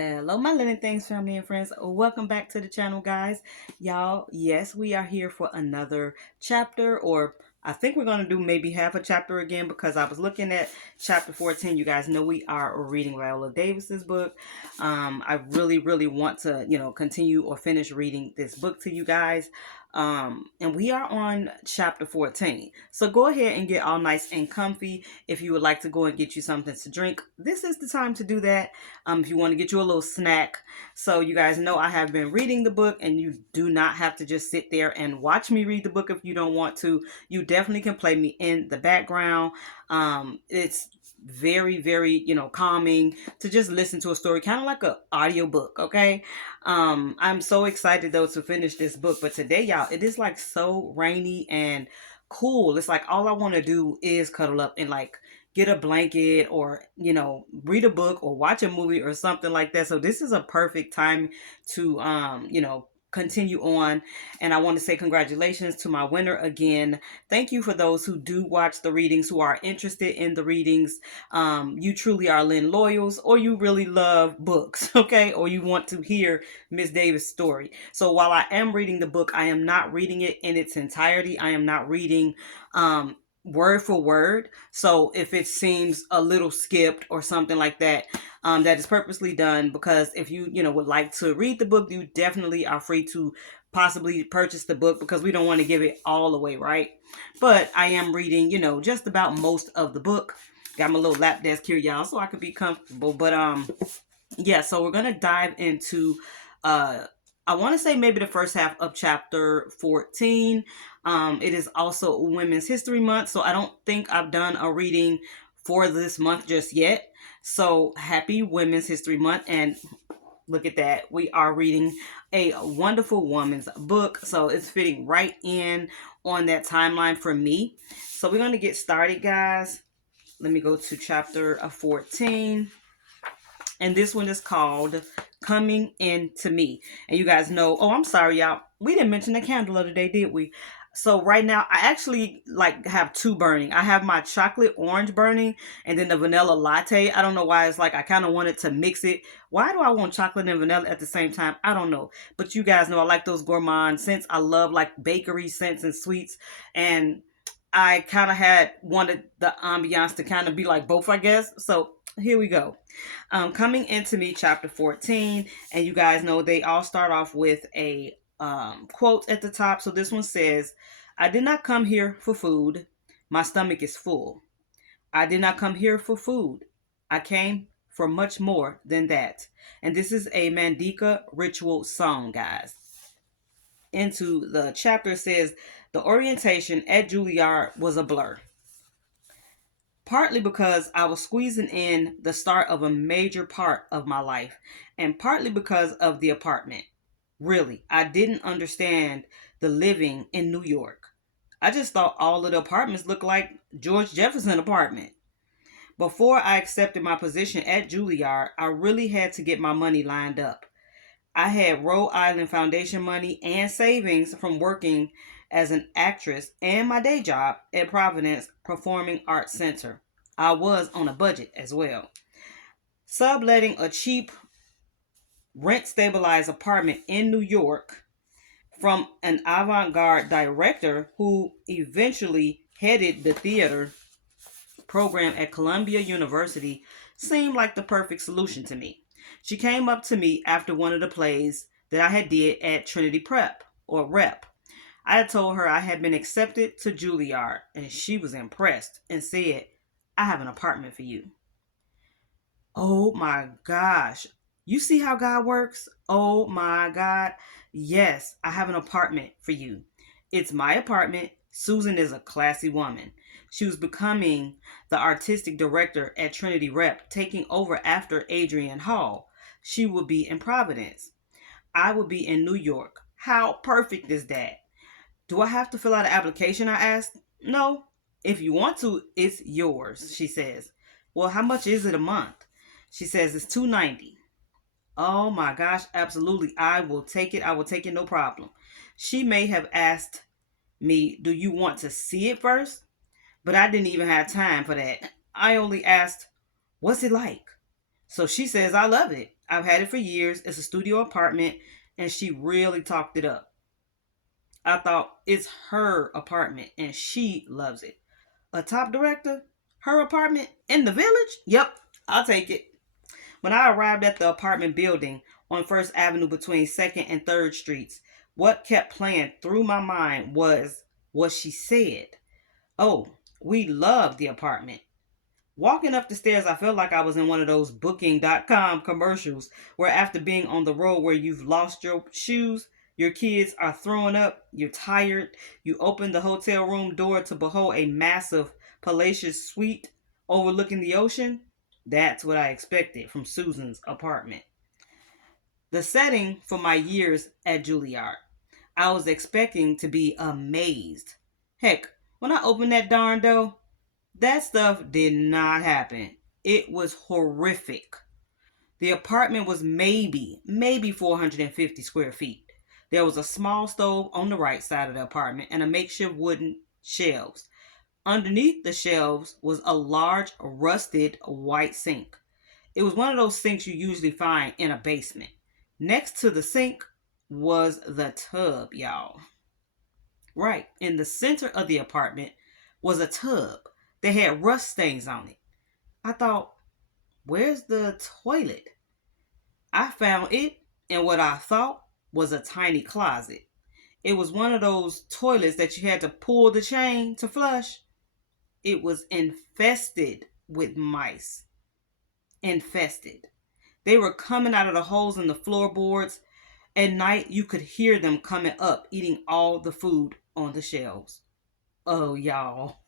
Hello, my living things, family and friends. Welcome back to the channel, guys. Y'all, yes, we are here for another chapter, or I think we're going to do maybe half a chapter again because I was looking at chapter 14. You guys know we are reading Viola Davis's book. I really want to, continue or finish reading this book to you guys. And we are on chapter 14. So go ahead and get all nice and comfy. If you would like to go and get you something to drink, this is the time to do that. If you want to get you a little snack. So you guys know I have been reading the book, and you do not have to just sit there and watch me read the book if you don't want to. You definitely can play me in the background. It's very calming to just listen to a story, kind of like a audio book. Okay. I'm so excited though to finish this book, but today, y'all, it is like so rainy and cool. It's like all I want to do is cuddle up and like get a blanket, or read a book or watch a movie or something like that. So this is a perfect time to continue on. And I want to say congratulations to my winner again. Thank you for those who do watch the readings, who are interested in the readings. You truly are Lynn Loyals, or you really love books. Okay, or you want to hear Miss Davis' story. So while I am reading the book, I am not reading it in its entirety. I am not reading word for word. So if it seems a little skipped or something like that, that is purposely done, because if you would like to read the book, you definitely are free to possibly purchase the book, because we don't want to give it all away, right? But I am reading, just about most of the book. Got my little lap desk here, y'all, so I could be comfortable. But yeah, so we're gonna dive into I want to say maybe the first half of chapter 14. It is also Women's History Month, so I don't think I've done a reading for this month just yet. So happy Women's History Month. And look at that, we are reading a wonderful woman's book, so it's fitting right in on that timeline for me. So we're going to get started, guys. Let me go to chapter 14. And this one is called Coming Into Me. And you guys know, oh, I'm sorry, y'all, we didn't mention the candle of the day, did we? So right now I actually like have two burning. I have my chocolate orange burning, and then the vanilla latte. I don't know why. It's like I kind of wanted to mix it. Why do I want chocolate and vanilla at the same time? I don't know. But you guys know I like those gourmand scents. I love like bakery scents and sweets. And I kind of had wanted the ambiance to kind of be like both, I guess. So here we go. Coming Into Me, chapter 14. And you guys know they all start off with a quote at the top. So this one says, I did not come here for food. My stomach is full. I did not come here for food. I came for much more than that. And this is a Mandika ritual song, guys. Into the chapter says, the orientation at Juilliard was a blur. Partly because I was squeezing in the start of a major part of my life, and partly because of the apartment. Really, I didn't understand the living in New York. I just thought all of the apartments looked like George Jefferson apartment. Before I accepted my position at Juilliard, I really had to get my money lined up. I had Rhode Island Foundation money and savings from working as an actress and my day job at Providence Performing Arts Center. I was on a budget as well. Subletting a cheap rent stabilized apartment in New York from an avant garde director who eventually headed the theater program at Columbia University seemed like the perfect solution to me. She came up to me after one of the plays that I had did at Trinity Prep or Rep. I had told her I had been accepted to Juilliard, and she was impressed and said, I have an apartment for you. Oh my gosh. You see how God works? Oh my God. Yes, I have an apartment for you. It's my apartment. Susan is a classy woman. She was becoming the artistic director at Trinity Rep, taking over after Adrienne Hall. She would be in Providence. I would be in New York. How perfect is that? Do I have to fill out an application? I asked. No. If you want to, it's yours, she says. Well, how much is it a month? She says it's $290. Oh my gosh, absolutely. I will take it. I will take it, no problem. She may have asked me, do you want to see it first? But I didn't even have time for that. I only asked, what's it like? So she says, I love it. I've had it for years. It's a studio apartment, and she really talked it up. I thought it's her apartment, and she loves it. A top director? Her apartment in the village? Yep, I'll take it. When I arrived at the apartment building on First Avenue between 2nd and 3rd Streets, what kept playing through my mind was what she said. Oh, we love the apartment. Walking up the stairs, I felt like I was in one of those booking.com commercials where after being on the road where you've lost your shoes, your kids are throwing up, you're tired, you open the hotel room door to behold a massive, palatial suite overlooking the ocean. That's what I expected from Susan's apartment. The setting for my years at Juilliard. I was expecting to be amazed. Heck, when I opened that darn door, that stuff did not happen. It was horrific. The apartment was maybe 450 square feet. There was a small stove on the right side of the apartment and a makeshift wooden shelves. Underneath the shelves was a large rusted white sink. It was one of those sinks you usually find in a basement. Next to the sink was the tub, y'all. Right in the center of the apartment was a tub that had rust stains on it. I thought, where's the toilet? I found it in what I thought was a tiny closet. It was one of those toilets that you had to pull the chain to flush. It was infested with mice. Infested. They were coming out of the holes in the floorboards. At night, you could hear them coming up, eating all the food on the shelves. Oh, y'all.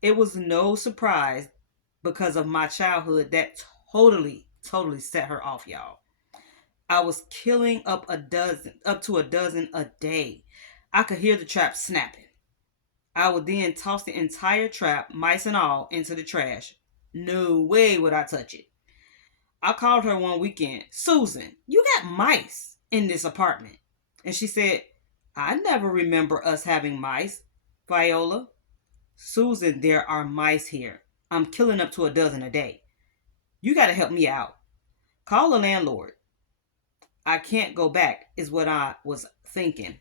It was no surprise because of my childhood that totally set her off, y'all. I was killing up to a dozen a day. I could hear the trap snapping. I would then toss the entire trap, mice and all, into the trash. No way would I touch it. I called her one weekend. Susan, you got mice in this apartment. And she said, I never remember us having mice. Viola, Susan, there are mice here. I'm killing up to a dozen a day. You got to help me out. Call the landlord. I can't go back, is what I was thinking.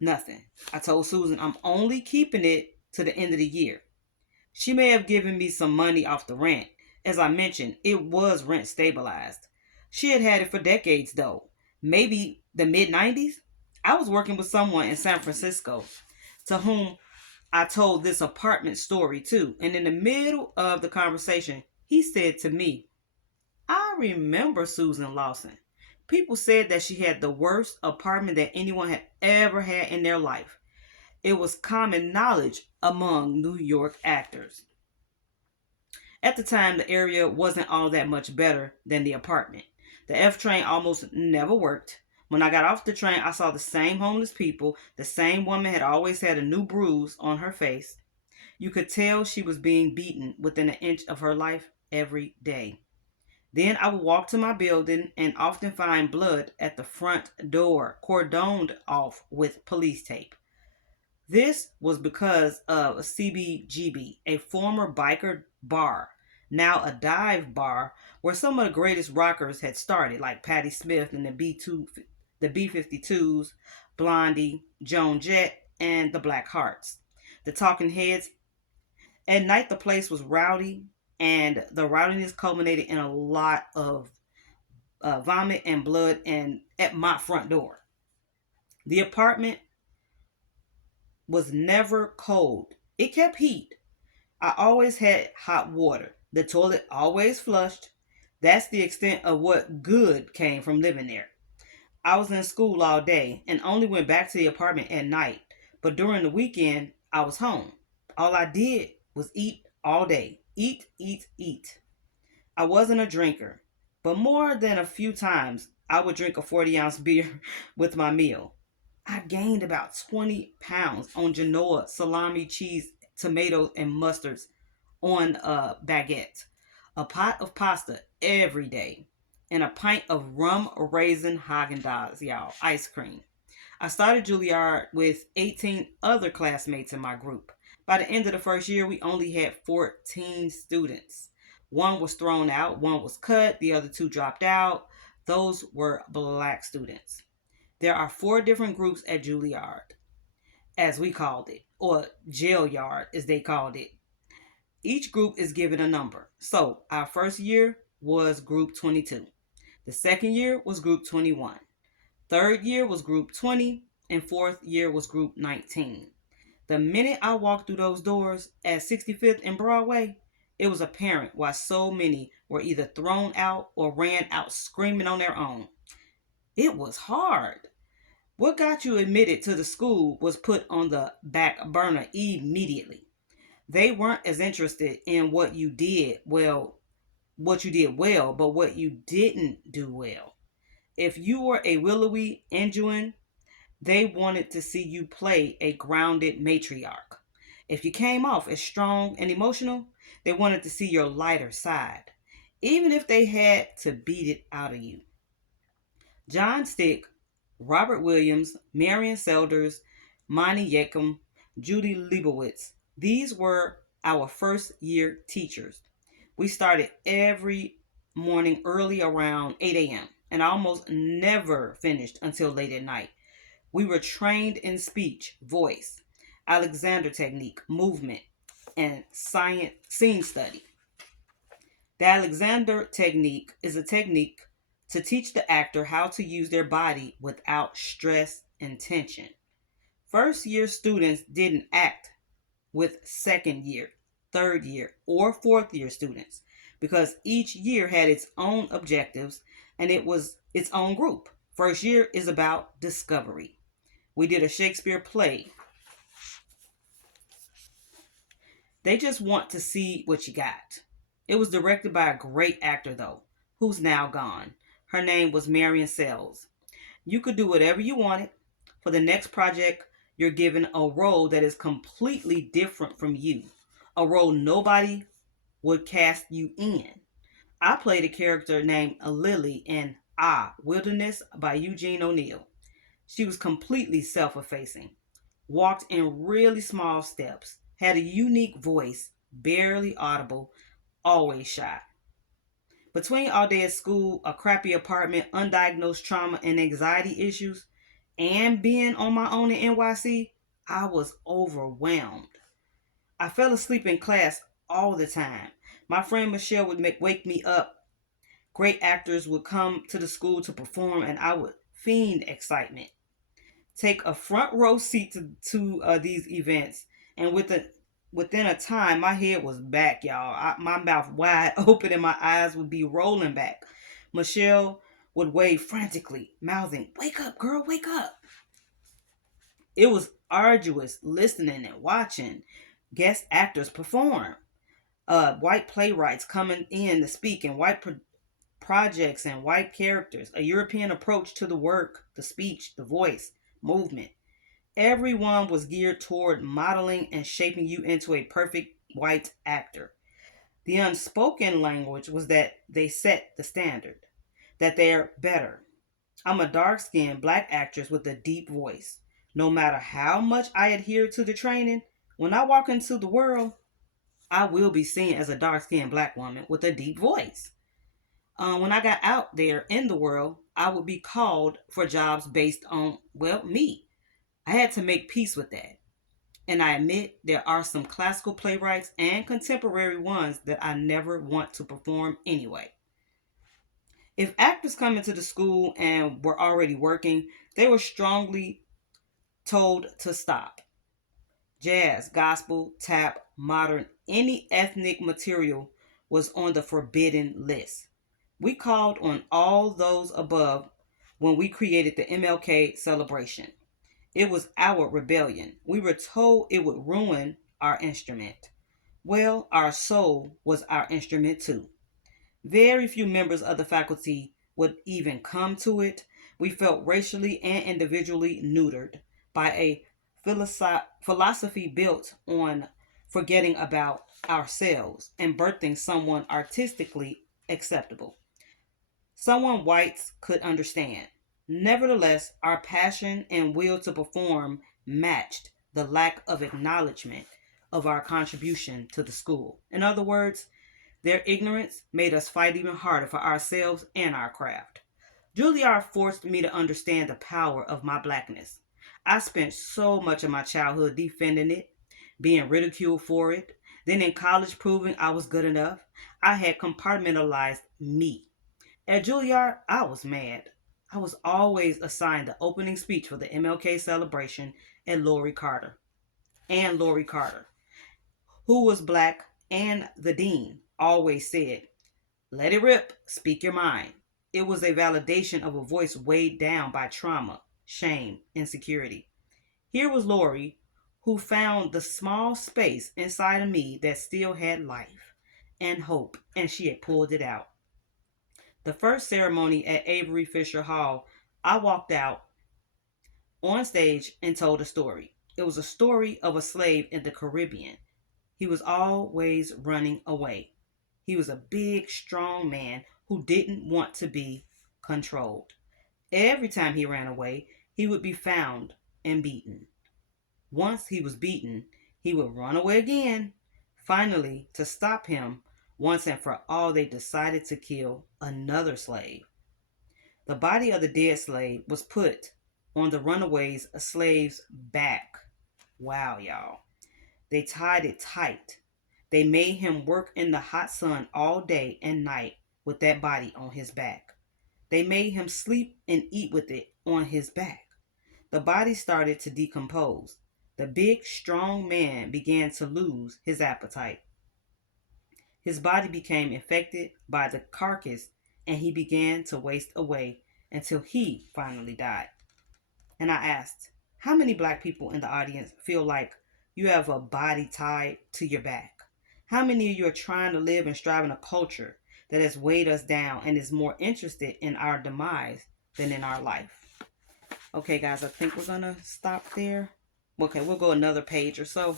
Nothing. I told Susan I'm only keeping it to the end of the year. She may have given me some money off the rent. As I mentioned, it was rent stabilized. She had had it for decades, though. Maybe the mid 90s? I was working with someone in San Francisco to whom I told this apartment story too. And in the middle of the conversation, he said to me, I remember Susan Lawson. People said that she had the worst apartment that anyone had ever had in their life. It was common knowledge among New York actors. At the time, the area wasn't all that much better than the apartment. The F train almost never worked. When I got off the train, I saw the same homeless people. The same woman had always had a new bruise on her face. You could tell she was being beaten within an inch of her life every day. Then I would walk to my building and often find blood at the front door, cordoned off with police tape. This was because of CBGB, a former biker bar, now a dive bar where some of the greatest rockers had started, like Patti Smith and the B-52s, Blondie, Joan Jett, and the Black Hearts. The Talking Heads. At night, the place was rowdy, and the rowdiness culminated in a lot of vomit and blood, and at my front door. The apartment was never cold. It kept heat. I always had hot water. The toilet always flushed. That's the extent of what good came from living there. I was in school all day and only went back to the apartment at night. But during the weekend, I was home. All I did was eat all day. Eat, eat, eat. I wasn't a drinker, but more than a few times, I would drink a 40-ounce beer with my meal. I gained about 20 pounds on Genoa, salami, cheese, tomatoes, and mustards on a baguette, a pot of pasta every day, and a pint of rum raisin Haagen-Dazs, y'all, ice cream. I started Juilliard with 18 other classmates in my group. By the end of the first year, we only had 14 students. One was thrown out, one was cut, the other two dropped out. Those were black students. There are four different groups at Juilliard, as we called it, or jail yard, as they called it. Each group is given a number. So our first year was group 22. The second year was group 21. Third year was group 20. And fourth year was group 19. The minute I walked through those doors at 65th and Broadway, it was apparent why so many were either thrown out or ran out screaming on their own. It was hard. What got you admitted to the school was put on the back burner immediately. They weren't as interested in what you did well, but what you didn't do well. If you were a willowy Injuan, they wanted to see you play a grounded matriarch. If you came off as strong and emotional, they wanted to see your lighter side, even if they had to beat it out of you. John Stick, Robert Williams, Marion Selders, Monty Yakum, Judy Leibowitz, these were our first year teachers. We started every morning early around 8 a.m. and almost never finished until late at night. We were trained in speech, voice, Alexander technique, movement, and science scene study. The Alexander technique is a technique to teach the actor how to use their body without stress and tension. First year students didn't act with second year, third year, or fourth year students because each year had its own objectives and it was its own group. First year is about discovery. We did a Shakespeare play. They just want to see what you got. It was directed by a great actor, though, who's now gone. Her name was Marion Sells. You could do whatever you wanted. For the next project, you're given a role that is completely different from you, a role nobody would cast you in. I played a character named Lily in Wilderness by Eugene O'Neill. She was completely self effacing, walked in really small steps, had a unique voice, barely audible, always shy. Between all day at school, a crappy apartment, undiagnosed trauma and anxiety issues, and being on my own in NYC, I was overwhelmed. I fell asleep in class all the time. My friend Michelle would wake me up. Great actors would come to the school to perform, and I would fiend excitement. Take a front row seat to these events, and within a time, my head was back, y'all. My mouth wide open and my eyes would be rolling back. Michelle would wave frantically, mouthing, "Wake up, girl, wake up." It was arduous listening and watching guest actors perform. White playwrights coming in to speak, and white projects and white characters. A European approach to the work, the speech, the voice, movement. Everyone was geared toward modeling and shaping you into a perfect white actor. The unspoken language was that they set the standard, that they're better. I'm a dark skinned black actress with a deep voice. No matter how much I adhere to the training, when I walk into the world, I will be seen as a dark skinned black woman with a deep voice. When I got out there in the world, I would be called for jobs based on, well, me. I had to make peace with that. And I admit there are some classical playwrights and contemporary ones that I never want to perform anyway. If actors come into the school and were already working, they were strongly told to stop. Jazz, gospel, tap, modern, any ethnic material was on the forbidden list. We called on all those above when we created the MLK celebration. It was our rebellion. We were told it would ruin our instrument. Well, our soul was our instrument too. Very few members of the faculty would even come to it. We felt racially and individually neutered by a philosophy built on forgetting about ourselves and birthing someone artistically acceptable. Someone whites could understand. Nevertheless, our passion and will to perform matched the lack of acknowledgement of our contribution to the school. In other words, Their ignorance made us fight even harder for ourselves and our craft. Juilliard forced me to understand the power of my blackness. I spent so much of my childhood defending it, being ridiculed for it, then in college proving I was good enough. I had compartmentalized me. At Juilliard, I was mad. I was always assigned the opening speech for the MLK celebration and Lori Carter, who was black, and the dean always said, "Let it rip, speak your mind." It was a validation of a voice weighed down by trauma, shame, insecurity. Here was Lori, who found the small space inside of me that still had life and hope, and she had pulled it out. The first ceremony at Avery Fisher Hall, I walked out on stage and told a story. It was a story of a slave in the Caribbean. He was always running away. He was a big, strong man who didn't want to be controlled. Every time he ran away, he would be found and beaten. Once he was beaten, he would run away again. Finally, to stop him, once and for all, they decided to kill another slave. The body of the dead slave was put on the runaway's slave's back. Wow, y'all. They tied it tight. They made him work in the hot sun all day and night with that body on his back. They made him sleep and eat with it on his back. The body started to decompose. The big, strong man began to lose his appetite. His body became infected by the carcass and he began to waste away until he finally died. And I asked, how many black people in the audience feel like you have a body tied to your back? How many of you are trying to live and strive in a culture that has weighed us down and is more interested in our demise than in our life? Okay, guys, I think we're going to stop there. Okay, we'll go another page or so.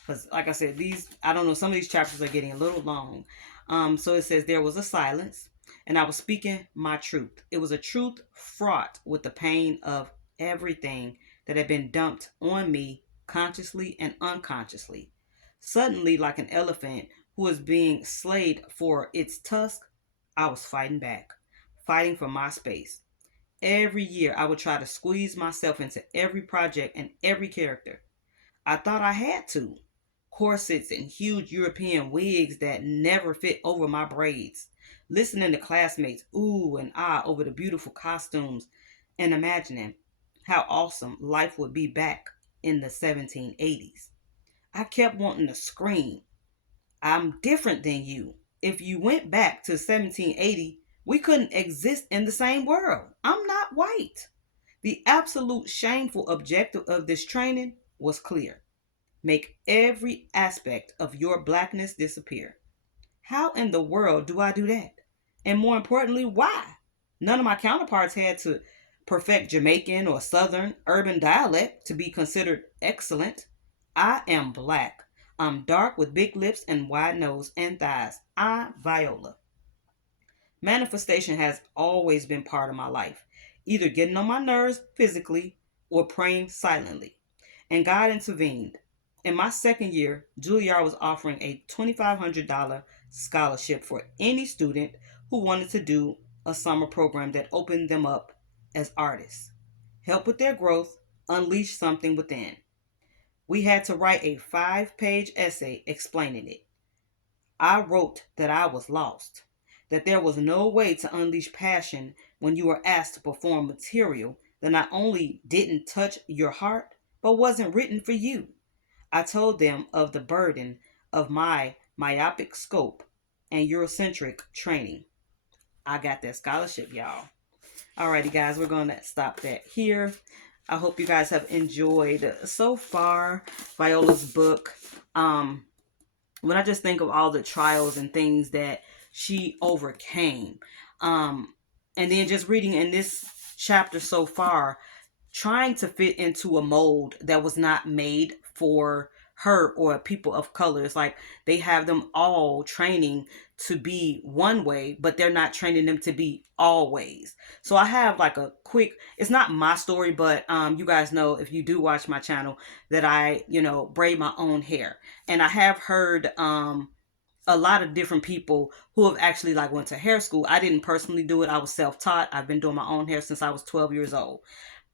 Because, like I said, I don't know, some of these chapters are getting a little long. So it says, there was a silence, and I was speaking my truth. It was a truth fraught with the pain of everything that had been dumped on me consciously and unconsciously. Suddenly, like an elephant who was being slayed for its tusk, I was fighting back, fighting for my space. Every year, I would try to squeeze myself into every project and every character. I thought I had to. Corsets and huge European wigs that never fit over my braids. Listening to classmates ooh and ah over the beautiful costumes and imagining how awesome life would be back in the 1780s. I kept wanting to scream, "I'm different than you. If you went back to 1780, we couldn't exist in the same world. I'm not white." The absolute shameful objective of this training was clear. Make every aspect of your blackness disappear. How in the world do I do that? And more importantly, why? None of my counterparts had to perfect Jamaican or Southern urban dialect to be considered excellent. I am black. I'm dark with big lips and wide nose and thighs. I, Viola. Manifestation has always been part of my life, either getting on my nerves physically or praying silently. And God intervened. In my second year, Juilliard was offering a $2,500 scholarship for any student who wanted to do a summer program that opened them up as artists, help with their growth, unleash something within. We had to write a 5-page essay explaining it. I wrote that I was lost, that there was no way to unleash passion when you were asked to perform material that not only didn't touch your heart, but wasn't written for you. I told them of the burden of my myopic scope and Eurocentric training. I got that scholarship, y'all. Alrighty, guys, we're going to stop that here. I hope you guys have enjoyed so far Viola's book. When I just think of all the trials and things that she overcame, and then just reading in this chapter so far, trying to fit into a mold that was not made for her or people of color. It's like they have them all training to be one way, but they're not training them to be always. So I have like a quick, it's not my story, but you guys know, if you do watch my channel, that I braid my own hair. And I have heard a lot of different people who have actually like went to hair school. I didn't personally do it. I was self-taught. I've been doing my own hair since I was 12 years old.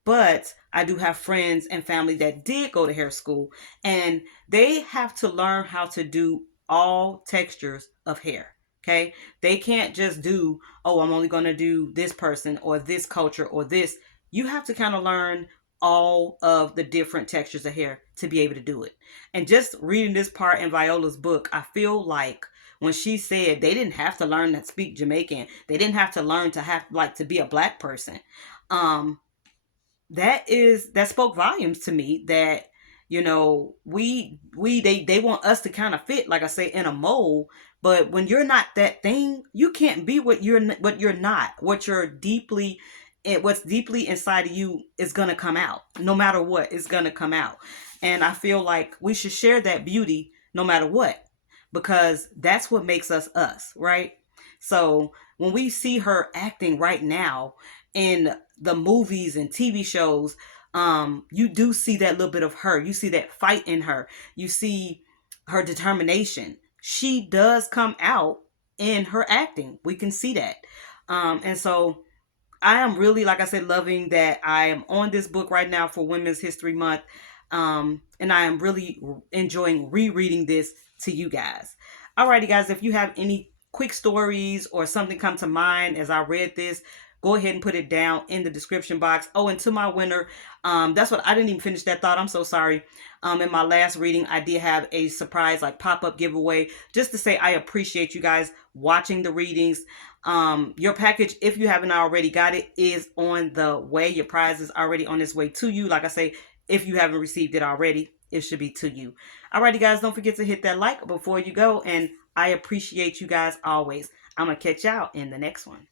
But I do have friends and family that did go to hair school, and they have to learn how to do all textures of hair. Okay. They can't just do, oh, I'm only going to do this person or this culture or this. You have to kind of learn all of the different textures of hair to be able to do it. And just reading this part in Viola's book, I feel like when she said they didn't have to learn to speak Jamaican, they didn't have to learn to have like to be a black person. Um, that spoke volumes to me, that they want us to kind of fit, like I say, in a mold. But when you're not that thing, you can't be what you're not. What's deeply inside of you is gonna come out. No matter what, it's gonna come out. And I feel like we should share that beauty no matter what, because that's what makes us us, right? So when we see her acting right now in the movies and TV shows, you do see that little bit of her. You see that fight in her. You see her determination. She does come out in her acting. We can see that. And so I am really, like I said, loving that I am on this book right now for Women's History Month. And I am really enjoying rereading this to you guys. Alrighty, guys, if you have any quick stories or something come to mind as I read this, go ahead and put it down in the description box. Oh, and to my winner, that's what I didn't even finish that thought. I'm so sorry. In my last reading, I did have a surprise like pop-up giveaway just to say I appreciate you guys watching the readings. Your package, if you haven't already got it, is on the way. Your prize is already on its way to you. Like I say, if you haven't received it already, it should be to you. Alrighty, guys, don't forget to hit that like before you go, and I appreciate you guys always. I'm gonna catch y'all in the next one.